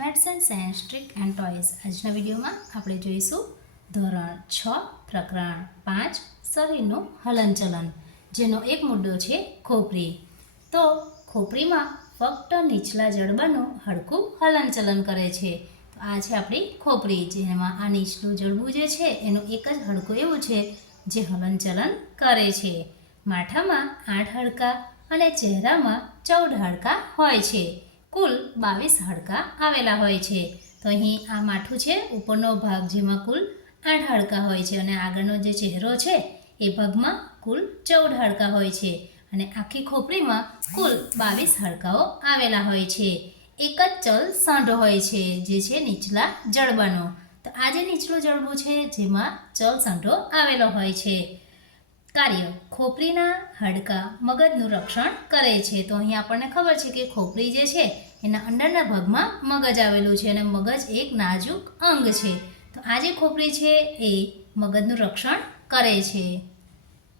Maths and science trick and toys આજના વિડીયોમાં આપણે જોઈશું ધોરણ 6 પ્રકરણ 5 શરીરનું હલનચલન, જેનો એક મુદ્દો છે ખોપરી. તો ખોપરીમાં ફક્ત નીચલા જડબાનું હલકું હલનચલન કરે છે. તો આ છે આપણી ખોપરી, જેમાં આ નીચલું જડબું જે છે એનું એક જ હાડકું એવું છે જે હલનચલન કરે છે. માથામાં 8 હાડકાં અને ચહેરામાં 14 હાડકાં હોય છે. કુલ 22 હાડકાં આવેલા હોય છે. તો અહીં આ માથું છે, ઉપરનો ભાગ, જેમાં કુલ 8 હાડકાં હોય છે, અને આગળનો જે ચહેરો છે એ ભાગમાં કુલ 14 હાડકાં હોય છે, અને આખી ખોપરીમાં કુલ 22 હાડકાઓ આવેલા હોય છે. એક જ ચલ સાંધો હોય છે, જે છે નીચલા જડબાનો. તો આ જે નીચલું જડબું છે જેમાં ચલ સાંધો આવેલો હોય છે. કાર્ય: ખોપરીના હાડકાં મગજનું રક્ષણ કરે છે. તો અહીં આપણને ખબર છે કે ખોપરી જે છે એના અંદરના ભાગમાં મગજ આવેલું છે, અને મગજ એક નાજુક અંગ છે. તો આ જે ખોપરી છે એ મગજનું રક્ષણ કરે છે.